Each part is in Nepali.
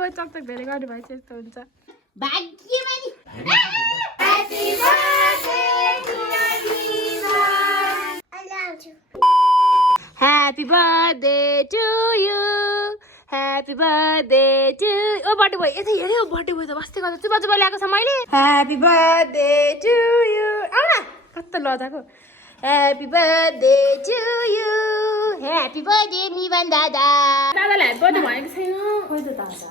भयो चकचक धेरै गर्ने भए चाहिँ यस्तो हुन्छ भाग्यमानी Happy birthday to you. Happy birthday to you. ओ बर्थडे बोय यता हेर्यो बर्थडे बोय त बस्दै गर्दा चाहिँ बजु ल्याएको छ मैले Happy birthday to you. आउ न कस्तो लजाको Happy birthday to you. Happy birthday निवन दादा. दादालाई बर्थडे भनेको छैन खोइ त दादा.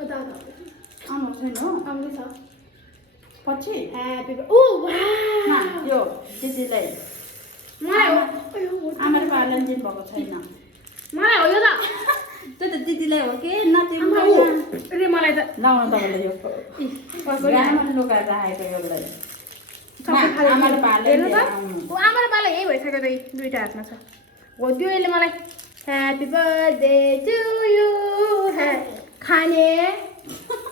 ओ दादा. आउनु छैन हो आउँदै छ. पछि Happy ओ वाह यो दिदीलाई आमाले पालन दिन भएको छैन मलाई हो यो त त्यो त दिदीलाई हो के नतिम्रो रे मलाई त लाउन तपाईले यो आमाले लुकाएर राखेको योलाई आमाले पालन हेर्नु त ओ आमाले पालन यही भइसक्यो त दुईटा हातमा छ हो त्यो यसले मलाई ह्यापी बर्थडे टु यु खाने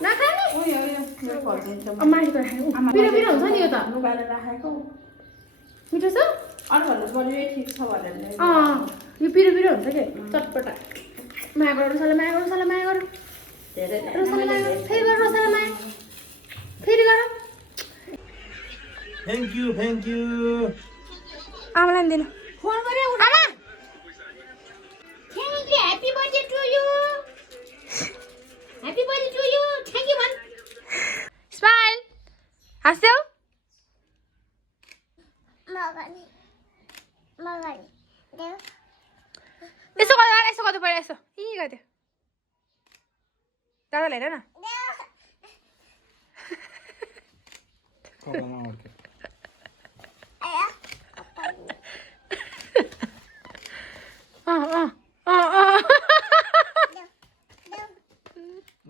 नखाने ओ यो यो फर्किन्छ माइको राखेको पिरो पिरो हुन्छ नि यो त लुकाएर राखेको मिठो छ अरूहरुले बोल्यो ठीक छ भनेर यो पिरो पिरो हुन्छ के चटपटा माया गर रसला माया गर रसला माया गर धेरै रसला माया फेरि गर रसला माया फेरि गर थ्यांक यू आमालाई दिन फोन गरे आमा thank you happy birthday to you happy birthday to you thank you भन स्माइल हाँस्यौ मगनी देऊ यसो गर्दा पहिला यसो इ गर्दै दादालाई हेर न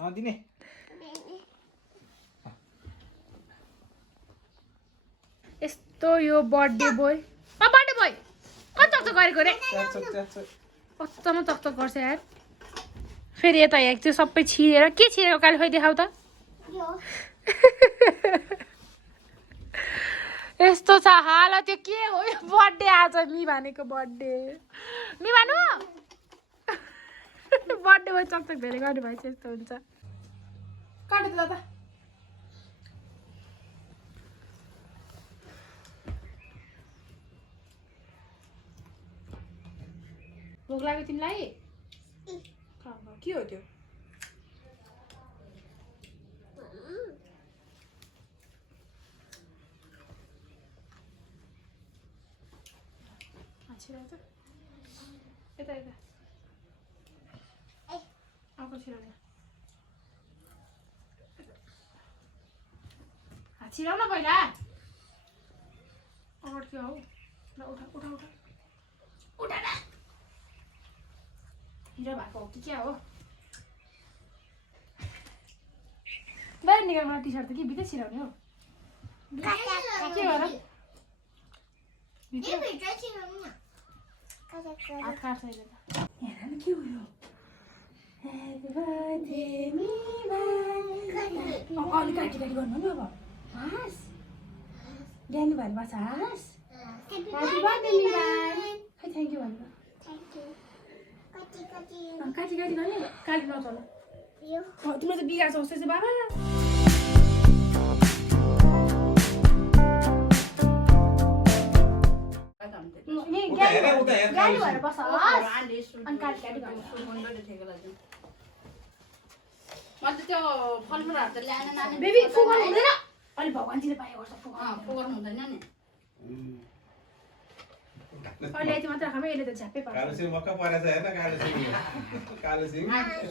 नदिने यस्तो यो बर्थडे बोय कस्तो गरेको रे कस्तोमा चकचक गर्छ यार फेरि यता हेक त्यो सबै छिरेर के छिरेको काले खोइ देखाउ त यस्तो छ हाल त्यो के हो यो बर्थडे आज मिभानेको बर्थडे मिभानु बर्थडे भयो चकचक धेरै गर्ने भए चाहिँ यस्तो हुन्छ काट्यो त दादा भोक लाग्यो तिमीलाई के हो त्यो यता यता अर्को छिराउनु छिराउ न पहिला अड्क्यो हौ ल उठा उठा उठा उठा न हिरो भएको हो कि क्या हो बाहिर निकाल्नु टी सर्ट त कि भित्रै छिराउने हो के गर हात काट्छ अहिले त हेर न के हो यो ह्यापी बर्थडे अलि काटी काटी गर्नु नि अब हाँस ड्यानी भएर बस्छ हाँस ह्यापी बर्थडे मिवान खै थ्याङ्क यू भन्नु काटी काटी गर्ने काटी नचल तिम्रो त बिगार्छ जस्तो चाहिँ बाबा गाडी भएर बस अनि काटी काटी त्यो फलफुलहरू त ल्याएन नानी बेबी फुगाउनु हुँदैन अलि भगवान्जीले पाए गर्छ फुगाउनु हुँदैन नि अहिले यति मात्र खामे यसले त झ्याप्पै पार्छ कालोसिङ मक्का परेछ हैन कालोसिङ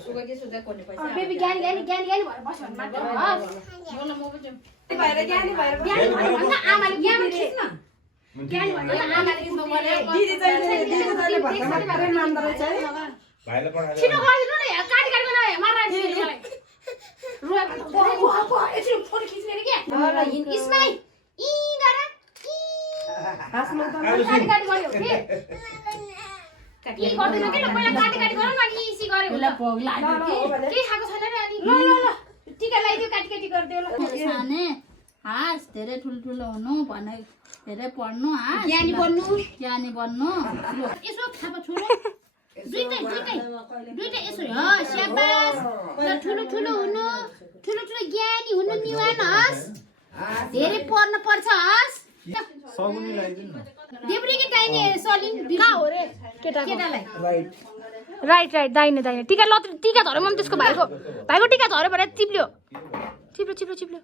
सुगा के सुगा कोनी पैसा बेबी ज्ञानी भएर बस्यो भने मात्र बस बोल्न म पनि भएर ज्ञानी भएर भन्दा आमाले ज्ञानी खिच्न ज्ञानी भन्दा आमाले खिच्नु पर्यो दिदी जहिले भर्खर नाम दरै छ भाइले पठायो छिटो गरिदिनु न काटी काटी गर्न मार्रा दिनु मलाई रोएको यसरी फोन खिच्ने रे के इस्माइ इ गर हाँस्नु त काटी काटी गर्यो के के गर्दैन के पहिला काटी काटी गरौँ न अनि इसी गरे होला भोग लाग्यो के खाएको छैन रे अनि ल टिका लगाइदियो काटी काटी गर्दियो ल साने हाँस धेरै ठुल्ठुलो हुनु भने धेरै पढ्नु हाँस ज्ञानी बन्नु यसो थापा छोरो दुईटै यसो हो स्याबास ठुलो ठुलो हुनु ठुलो ठुलो ज्ञानी हुनु निवान हस् धेरै पढ्न पर्छ हस् सगुनी लगाइदिनु देब्रेकी दाइने सलिन कहाँ हो रे केटालाई राइट राइट दाहिने दाहिने टिका टिका धरे म त्यसको भाइको टिका धरे भनेर चिप्ल्यो चिप्ल्यो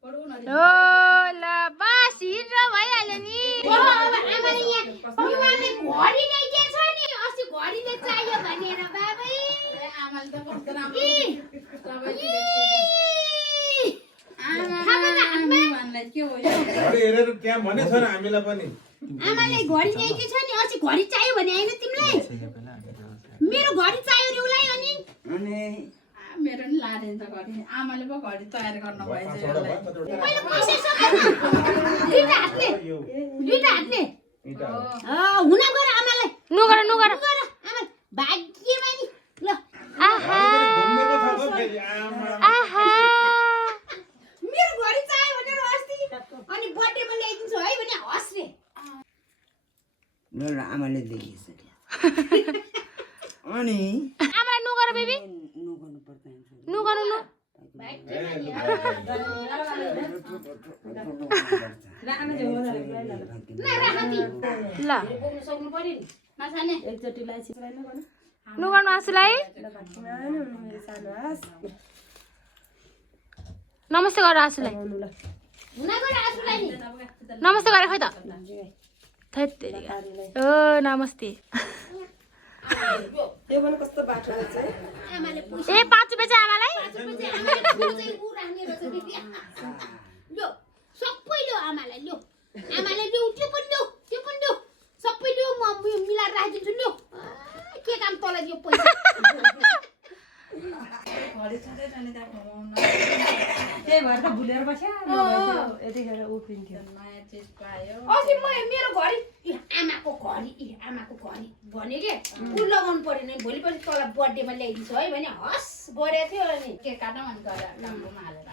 ओ ल बस हिँड्न भइहाल्यो नि आमाले यहाँ परिवारले घडी ल्याइदिएछ नि अस्ति घडीले चाहियो भनेर बाबै आमाले त कस्तो राम्रो आमालाई के हो यो घडी हेरेर क्या भनेछ र हामीलाई पनि आमाले घडी ल्याइदिएछ नि अस्ति घडी चाहियो भने हैन तिमीलाई मेरो घडी चाहियो रे उलाई अनि मेरो नि लादेन त घडी आमाले पो घडी तयार गर्न भएछ यसलाई पहिला पैसा सकेन दुईटा हातले हुन गएर आमालाई नुगर आमा भाग्यमानी ल आहा घुमेको छ त फेरि आमा आहा मेरो घडी चाहियो भनेर अस्ति अनि बर्थडेमा ल्याइदिन्छु है भने हस् रे मेरो आमाले देखिस अनि आमा नुगर बेबी नुगर्नु नु ल सक्नु पर्यो नि नछाने नुगर्नु आँसुलाई नमस्ते गर आँसुलाई हुन गएर आफुलाई नि नमस्ते गरे खै त थैत तेरिका। ओ नमस्ते आमाले ए 5 रुपैयाँ चाहिँ आमालाई आमाले फुल चाहिँ उ राख्ने रहेछ दिदी लो सबै लो आमालाई लो आमाले लो त्यो पनि लो सबै लो म मिलाएर राखिदिन्छु लो के काम तलाई यो पैसा घडी छँदै जाने त्यहाँ घुमाउन त्यही भएर त भुलेर बस्या यतिखेर उफ्रिन्थ्यो नयाँ चिज पायो अस्ति मेरो घडी आमाको घडी भने के उ लगाउनु पर्यो नि भोलिपल्ट तल बर्थडेमा ल्याइदिन्छु है भने हस् गरेको थियो अनि के काटौँ अनि गरेर काममा हालेर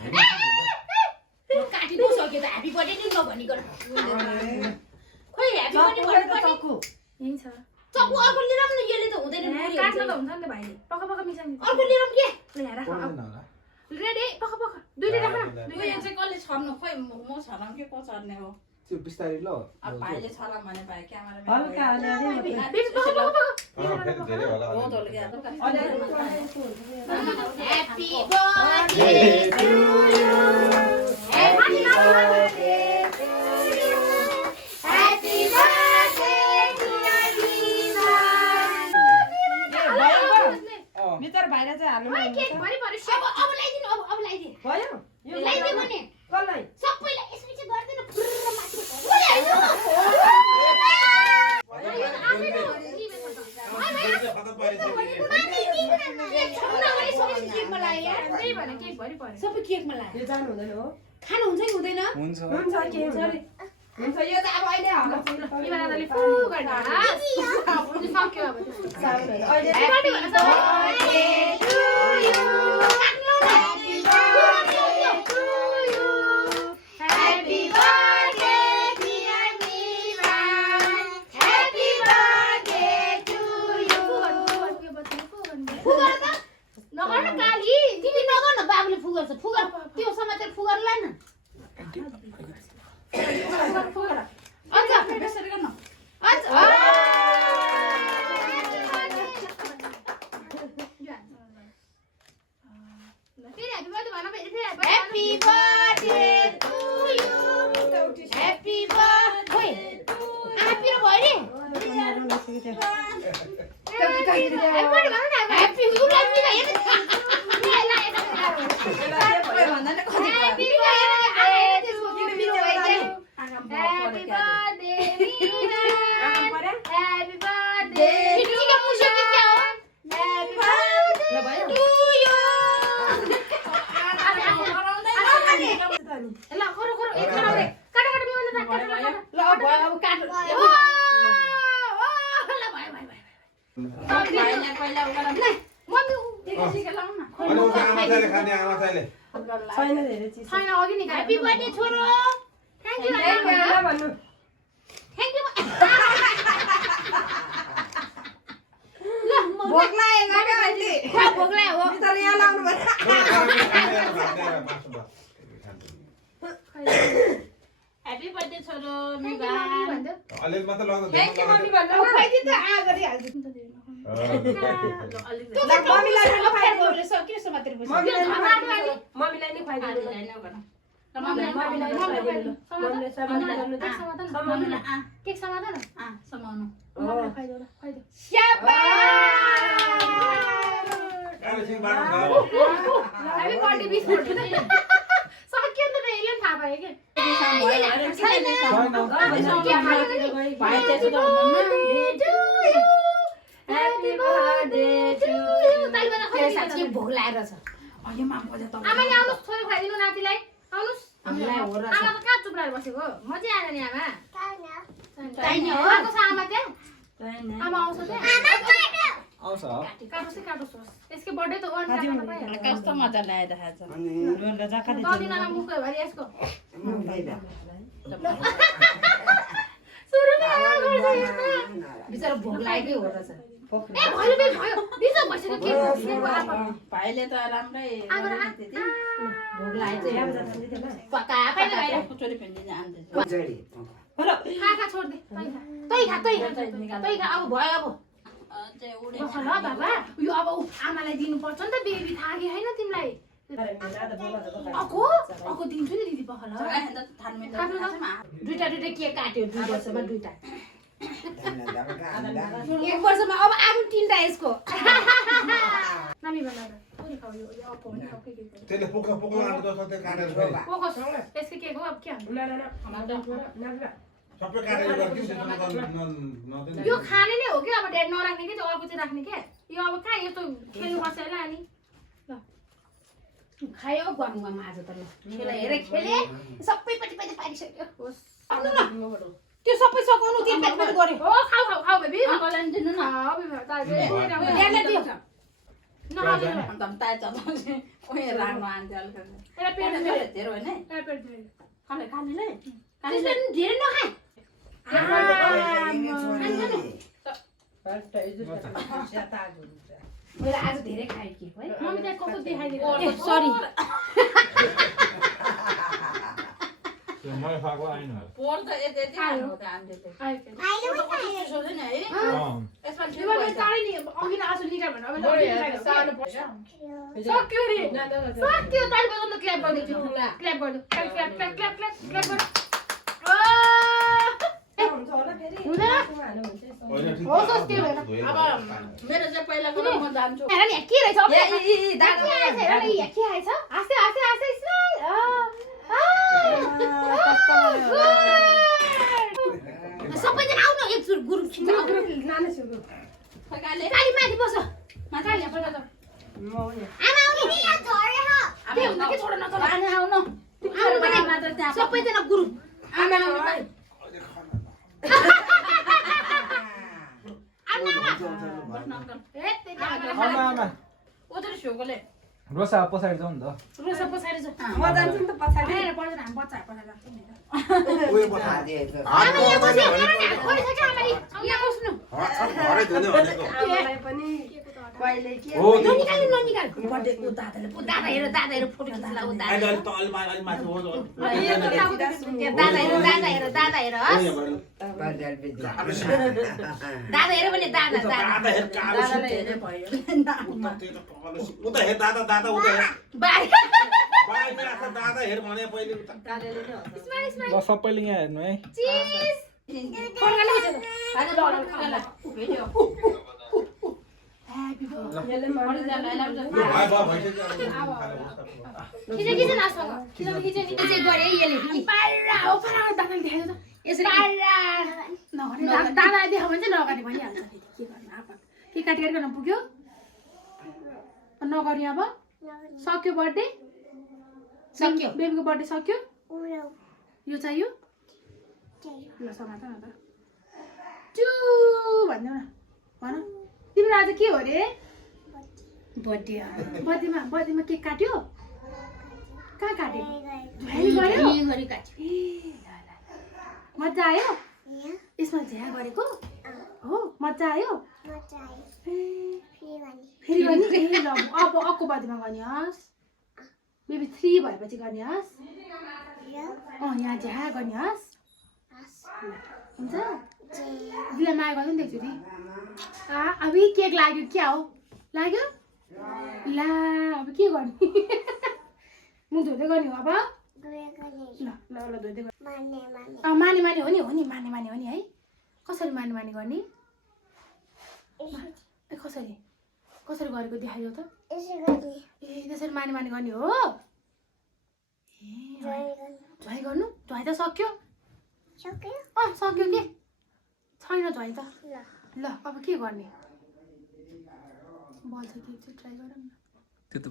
काटी पो सक्यो त ह्यापी बर्थडे नि नभनिकन खोइ ह्यापी बर्थडे भन्नुपर्ने चक्कु अर्को लिएर पनि यसले त हुँदैन काट्न त हुन्छ नि त भाइले पक्का पक्का मिसाउने अर्को लिएर पनि के यहाँ राख पर्दैन होला रेडी पक्का पक्का दुईटा राख न यो चाहिँ कसले छर्नु खोइ म छराम के को छर्ने हो त्यो बिस्तारै ल अब भाइले छराम भने भाइ क्यामेरा हल्का अलिअलि बेबी पक्का पक्का फेरि धेरै होला हो धोल गया त happy birthday to you happy birthday to you happy birthday to मिटर बाहिर चाहिँ हाल्नु अब ल्याइदिनु अब ल्याइदिनु भयो ल्याइदिनु भने कसलाई सबैलाई यसपछि चाहिँ गर्दैन फुर्र माथि खतम पारेछ सबै केकमा लाग्यो यो जानु हुँदैन हो खानु हुन्छ कि हुँदैन हुन्छ हुन्छ के हुन्छ हुन्छ यो त अब अहिले हाल्नु इमानदारले फु गर्न सक्यो अब अहिले त्यो समाचार फुगर लान यसरी गर्न Happy birthday to you. Happy birthday. Happy birthday. Happy अनि उता आमा चाहिँले खाने आमा चाहिँले छैन धेरै चिज छैन अघि नि Happy birthday छोरो. Thank you. भन्नु Thank you. भोक लाग्यो भोग्ला हो तर यहाँ लाउनु पर्छ ह्यापी बर्थडे छोरो मिगा अलिअलि मात्र लगाउँदा थ्याङ्क यू मम्मी भन्नु न खैदी त आ गरिहाल्छु मम्मीलाई पनि खुवाइदिनु सक्यो समातेर बस्नु मम्मीलाई नि खुवाइदिनु मम्मीलाई नि खुवाइदिनु मम्मीले समाधान गर्नु त समाधान केक समाधान समाउनु कालेसिङ बाटो छ हामी बर्थडे विश गर्छु सक्यो नि त यसले थाहा भयो के Happy birthday to साँच्चै भोग लागेर छ अहिले मा बजा त आमाले आउनुस् छोरी खुवाइदिनु नातिलाई आउनुस् हामीलाई हो र आमा त कहाँ चुप रहेर बसेको म चाहिँ आएन नि आमा चाहिने हो आएको छ आमा त्यहाँ आमा आउँछ त्यहाँ आउँछ काटोस् यसको बर्थडे त वान काट्नु पाइहाल्छ कस्तो मजा ल्याएर खान्छ दिनमा मुखको भरि यसको बिचारा भोग लागेकै हो रहेछ ए भयो बिजो भइसक्यो के भाइले त राम्रै त्यति भोग लागेको पका छोरी फेन्दिने आन्दैछ खा छोड दे तै खा अब भयो अब चाहिँ उडे ल बाबा यो अब आमालाई दिनुपर्छ नि त बेबी थाहा कि हैन तिमीलाई अको दिन्छु नि दिदी पखल दुईटा केक काट्यो 2 वर्षमा दुईटा 1 वर्षमा अब आगो 3टा यसको नमी बनाएर पुरी खाऊ यो अप्पो नि खाऊ के त्यसले पोका लानु त सधैँ काटेर फेरि पोखस यसको केक हो अब के सबै काटेर गरिदिनु नदिनु यो खाने नै हो कि अब डेट नराख्ने कि अर्को चाहिँ राख्ने के यो अब कहाँ यस्तो खेल्नु पर्छ होला अनि खायो गरममा आज त ल खेले सबैपट्टि पारिसक्यो होस् त्यो सबै सकाउनु त्यो पेटमा गर्यो हो खाऊ बेबी अकलन दिनु न बेबी याले दियो अन्त ताइ चलाउँछ ओए राम्रो आन्थे अलिकति एला पेट धेरै होइन एला पेट खाले खालीले त्यसले धेरै नखाए मैले आज धेरै खाए कि है मम्मी त कस्तो देखाइदिएको सरी मलाई फाको आएन पोर त यति खानु त हामीले त सोध्यो नि है यसमा यो बाबा चाँडै नि अघि आसु निकाल भनेर अब सक्यो रे सक्यो ताली बजाउन क्ल्याप गर्दैछु क्ल्याप गर्नु क्ल्याप गर्नु अब मेरो चाहिँ पहिलाको म जान्छु हेर नि के रहेछ के आएछ आस्ते सबैजना आउनु एकचोट गुरु खिच्नु फकाले काली माथि बस माथि ल्या फका त आमा आउनु नि यहाँ झरे ह के हुन्छ के छोड्न त लाने आउनु आउनु भने मात्र त्यहाँ सबैजना गुरु आमा आउनु भाइ ओतरी सोकोले रोसा पछाडि जाउँ नि त रोसा पछाडि छ म जान्छु नि त पछाडि हैन पर्दैन हामी बच्चा पछाडि जान्छौँ नि उयो पठा आमा यहाँ बस्यो खोइ छ आमा यहाँ बस्नु घरै धुने भनेको आमालाई पनि कहिले के हो ननिकाल बर्थडे को दादाले दादा हेर फोटो खिच्ला उ दादा अहिले त अलि माथि हो दादा हेर हस् दादा हेर भने दादा दादा हेर कालो दादाले भयो उता हेर दादा उता हेर बाई बाई मेरा दादा हेर भने पहिले उता दादाले नै हो ल सबैले यहाँ हेर्नु है चीज फोन गर्नु आज ल भिडियो यसले मलाई खिचे नाच्छ खिचे गरे यसले पारा हो पारा दादाले देखाइदियो त यसरी पारा नभने दादाले देखायो भने चाहिँ नगर्ने भनिहाल्छ फेरि के गर्नु अब के काटी गर्न पुग्यो नगर्ने अब सक्यो बर्थडे सक्यो बेबीको बर्थडे सक्यो यो चाहियो ल समात न त चु भन्नु न भन तिम्रो आज के हो रे बर्थडेमा केक काट्यो कहाँ काट्यो गरी काट्यो मजा आयो यसमा झ्या गरेको हो मजा आयो मजा आयो फेरि भने ए ल अब अर्को बादमा गर्ने हस् बेबी 3 भएपछि गर्ने हस् यहाँ झ्या गर्ने हस् हुन्छ दिदीलाई माया गर्नु नि एकचोटि अब केक लाग्यो क्या हो लाग्यो ला अब के गर्ने मुख धुँदै गर्ने हो अब ल धुँदै माने माने हो नि माने माने हो नि है कसरी माने माने गर्ने कसरी कसरी गरेको देखाइदेऊ त ए त्यसरी माने माने गर्ने हो ए झ्वाइ गर्नु झ्वाइ त सक्यो सक्यो के छैन झ्वाइ त ल अब के गर्ने बल्छ कि ट्राई गरौँ न त्यो त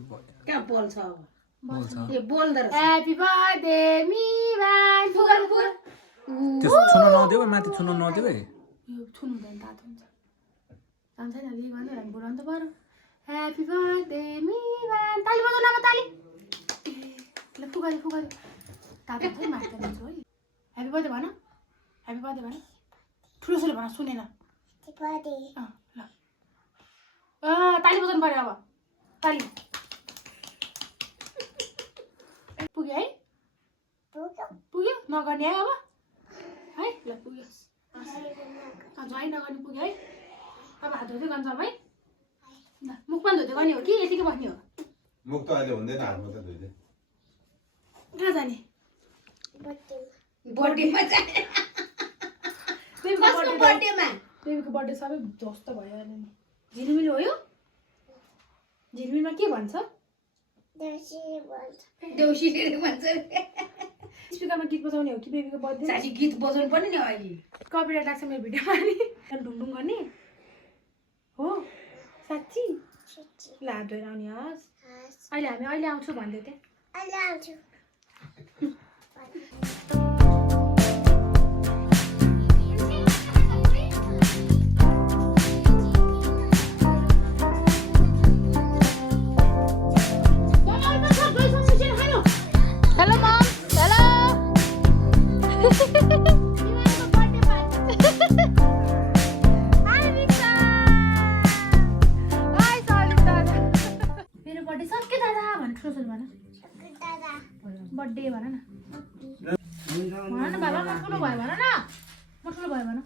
क्या बोल्छ अब बोल्छ ए बोल्दो रहेछ ह्यापी बर्थडे मिवान फुगल फुल त्यो छुन नदेऊ माथि छुन नदेऊ है यो छुनु हुँदैन तातो हुन्छ जान्छ नि यही गर्नु हामी बोलाउनु त पर्यो ह्यापी बर्थडे मिवान ताली बजाउन अब ताली ल फुगाली फुगाली तातो चाहिँ माथि दिन्छु है ह्यापी बर्थडे भन ह्यापी बर्थडे भन ठुलो ठुलो भन सुनेन ल ताली बजाउनु पर्यो अब ताली पुग्यो है पुग्यो नगर्ने है अब है ल पुग्यो झ्वाइ नगर्ने पुग्यो है अब हात धुँदै गर्छ है ल मुखमा धुँदै गर्ने हो कि यतिकै बस्ने हो मुख त अहिले हुँदैन हातमा त धुइदे कहाँ जाने बर्थडेमा चाहिँ कसको बर्थडेमा बेबीको बर्थडे सबै जस्तो भयो अहिले नि झिलिमिली हो यो झिलिमिलीमा के भन्छ देउसी भन्छ स्पिकरमा गीत बजाउने हो कि बेबीको बर्थडे साँच्ची गीत बजाउनु पर्ने नि अहिले कपिराइट लाग्छ मेरो भिडियोमा नि ढुङढुङ गर्ने हो साँच्ची ल हात धोएर आउने हस् अहिले हामी अहिले आउँछु भन्दै थिएँ हेलो मम हेलो मेरो बर्थडे सक्यो दादा भन ठुलो ठुलो भन बर्थडे भन न बाबा म ठुलो भयो भन न म ठुलो भयो भन